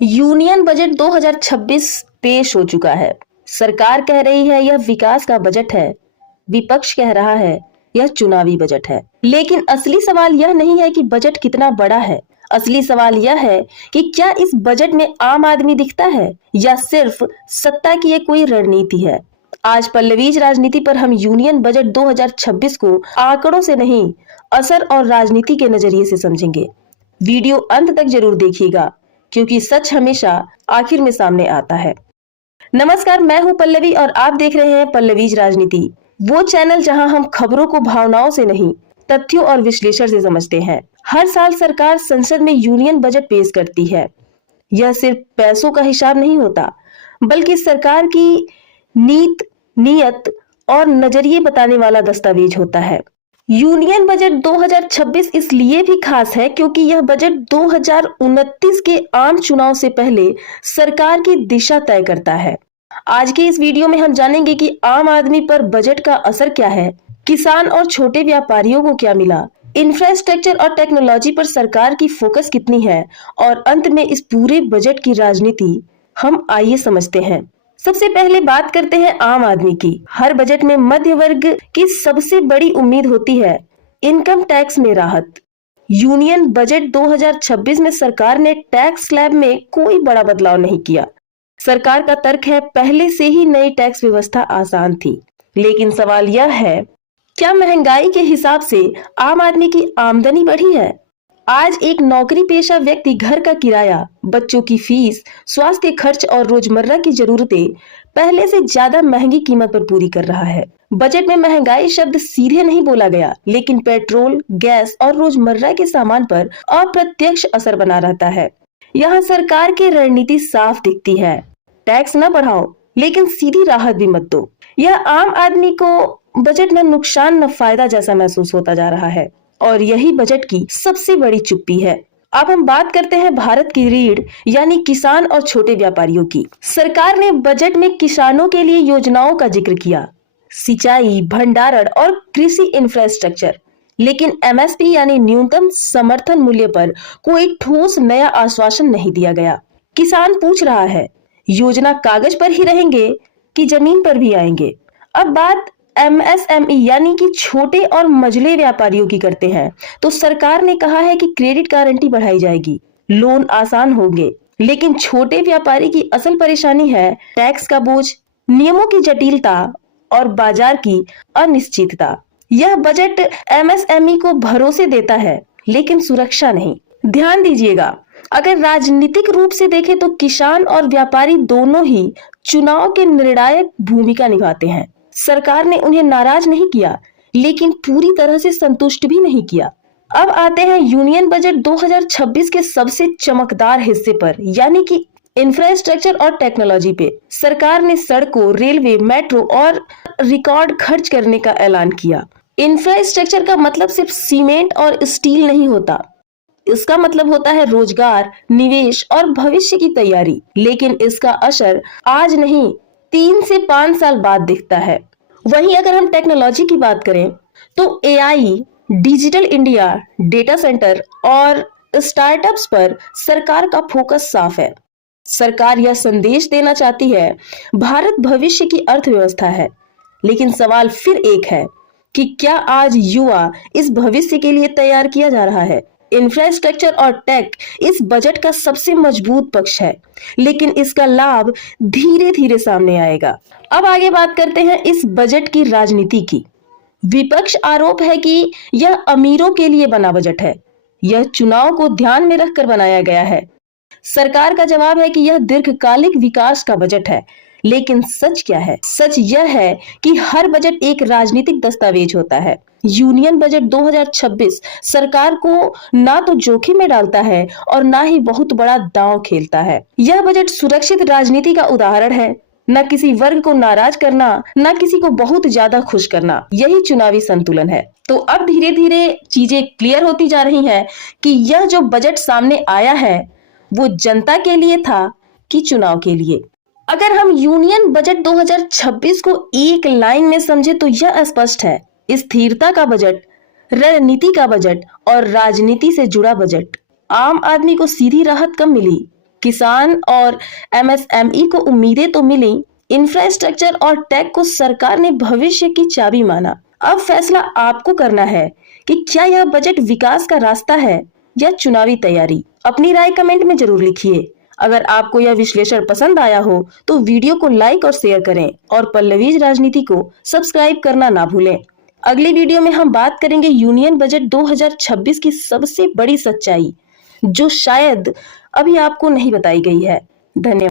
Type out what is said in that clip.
Union budget 2026 पेश हो चुका है। सरकार कह रही है यह विकास का बजट है, विपक्ष कह रहा है यह चुनावी बजट है। लेकिन असली सवाल यह नहीं है कि बजट कितना बड़ा है। असली सवाल यह है कि क्या इस बजट में आम आदमी दिखता है या सिर्फ सत्ता की एक कोई रणनीति है। आज पल्लवीज राजनीति पर हम यूनियन बजट 2026 को आंकड़ों से नहीं, असर और राजनीति के नजरिए से समझेंगे। वीडियो अंत तक जरूर देखिएगा, क्योंकि सच हमेशा आखिर में सामने आता है। नमस्कार, मैं हूं पल्लवी और आप देख रहे हैं पल्लवीज राजनीति, वो चैनल जहां हम खबरों को भावनाओं से नहीं, तथ्यों और विश्लेषण से समझते हैं। हर साल सरकार संसद में यूनियन बजट पेश करती है। यह सिर्फ पैसों का हिसाब नहीं होता, बल्कि सरकार की नीयत और नजरिए बताने वाला दस्तावेज होता है। यूनियन बजट 2026 इसलिए भी खास है क्योंकि यह बजट 2029 के आम चुनाव से पहले सरकार की दिशा तय करता है। आज के इस वीडियो में हम जानेंगे कि आम आदमी पर बजट का असर क्या है, किसान और छोटे व्यापारियों को क्या मिला, इंफ्रास्ट्रक्चर और टेक्नोलॉजी पर सरकार की फोकस कितनी है और अंत में इस पूरे बजट की राजनीति हम आइए समझते हैं। सबसे पहले बात करते हैं आम आदमी की। हर बजट में मध्य वर्ग की सबसे बड़ी उम्मीद होती है इनकम टैक्स में राहत। यूनियन बजट 2026 में सरकार ने टैक्स स्लैब में कोई बड़ा बदलाव नहीं किया। सरकार का तर्क है पहले से ही नई टैक्स व्यवस्था आसान थी। लेकिन सवाल यह है, क्या महंगाई के हिसाब से आम आदमी की आमदनी बढ़ी है? आज एक नौकरी पेशा व्यक्ति घर का किराया, बच्चों की फीस, स्वास्थ्य खर्च और रोजमर्रा की जरूरतें पहले से ज्यादा महंगी कीमत पर पूरी कर रहा है। बजट में महंगाई शब्द सीधे नहीं बोला गया, लेकिन पेट्रोल, गैस और रोजमर्रा के सामान पर अप्रत्यक्ष असर बना रहता है। यहाँ सरकार की रणनीति साफ दिखती है, टैक्स न बढ़ाओ लेकिन सीधी राहत भी मत दो। यह आम आदमी को बजट न नुकसान न फायदा जैसा महसूस होता जा रहा है और यही बजट की सबसे बड़ी चुप्पी है। अब हम बात करते हैं भारत की रीढ़ यानी किसान और छोटे व्यापारियों की। सरकार ने बजट में किसानों के लिए योजनाओं का जिक्र किया, सिंचाई, भंडारण और कृषि इंफ्रास्ट्रक्चर। लेकिन एमएसपी यानी न्यूनतम समर्थन मूल्य पर कोई ठोस नया आश्वासन नहीं दिया गया। किसान पूछ रहा है, योजना कागज पर ही रहेंगे कि जमीन पर भी आएंगे? अब बात एमएसएमई यानी कि छोटे और मझले व्यापारियों की करते हैं, तो सरकार ने कहा है कि क्रेडिट गारंटी बढ़ाई जाएगी, लोन आसान होंगे। लेकिन छोटे व्यापारी की असल परेशानी है टैक्स का बोझ, नियमों की जटिलता और बाजार की अनिश्चितता। यह बजट एमएसएमई को भरोसे देता है लेकिन सुरक्षा नहीं। ध्यान दीजिएगा, अगर राजनीतिक रूप से देखें तो किसान और व्यापारी दोनों ही चुनाव के निर्णायक भूमिका निभाते हैं। सरकार ने उन्हें नाराज नहीं किया, लेकिन पूरी तरह से संतुष्ट भी नहीं किया। अब आते हैं यूनियन बजट 2026 के सबसे चमकदार हिस्से पर, यानी कि इंफ्रास्ट्रक्चर और टेक्नोलॉजी पे। सरकार ने सड़कों, रेलवे, मेट्रो और रिकॉर्ड खर्च करने का ऐलान किया। इंफ्रास्ट्रक्चर का मतलब सिर्फ सीमेंट और स्टील नहीं होता, इसका मतलब होता है रोजगार, निवेश और भविष्य की तैयारी। लेकिन इसका असर आज नहीं, 3 से 5 साल बाद दिखता है। वहीं अगर हम टेक्नोलॉजी की बात करें तो AI, digital India, data centre और स्टार्टअप्स पर सरकार का फोकस साफ है। सरकार यह संदेश देना चाहती है भारत भविष्य की अर्थव्यवस्था है। लेकिन सवाल फिर एक है कि क्या आज युवा इस भविष्य के लिए तैयार किया जा रहा है? इंफ्रास्ट्रक्चर और टेक इस बजट का सबसे मजबूत पक्ष है, लेकिन इसका लाभ धीरे धीरे सामने आएगा। अब आगे बात करते हैं इस बजट की राजनीति की। विपक्ष आरोप है कि यह अमीरों के लिए बना बजट है, यह चुनाव को ध्यान में रखकर बनाया गया है। सरकार का जवाब है कि यह दीर्घकालिक विकास का बजट है। लेकिन सच क्या है? सच यह है कि हर बजट एक राजनीतिक दस्तावेज होता है। यूनियन बजट 2026 सरकार को ना तो जोखिम में डालता है और ना ही बहुत बड़ा दांव खेलता है। यह बजट सुरक्षित राजनीति का उदाहरण है, न किसी वर्ग को नाराज करना, न किसी को बहुत ज्यादा खुश करना। यही चुनावी संतुलन है। तो अब धीरे धीरे चीजें क्लियर होती जा रही हैं कि यह जो बजट सामने आया है वो जनता के लिए था कि चुनाव के लिए। अगर हम यूनियन बजट 2026 को एक लाइन में समझे तो यह स्पष्ट है, स्थिरता का बजट, रणनीति का बजट और राजनीति से जुड़ा बजट। आम आदमी को सीधी राहत कब मिली? किसान और एमएसएमई को उम्मीदें तो मिली, इंफ्रास्ट्रक्चर और टेक को सरकार ने भविष्य की चाबी माना। अब फैसला आपको करना है कि क्या यह बजट विकास का रास्ता है या चुनावी तैयारी। अपनी राय कमेंट में जरूर लिखिए। अगर आपको यह विश्लेषण पसंद आया हो तो वीडियो को लाइक और शेयर करें और पल्लवीज राजनीति को सब्सक्राइब करना ना भूलें। अगली वीडियो में हम बात करेंगे यूनियन बजट 2026 की सबसे बड़ी सच्चाई, जो शायद अभी आपको नहीं बताई गई है। धन्यवाद।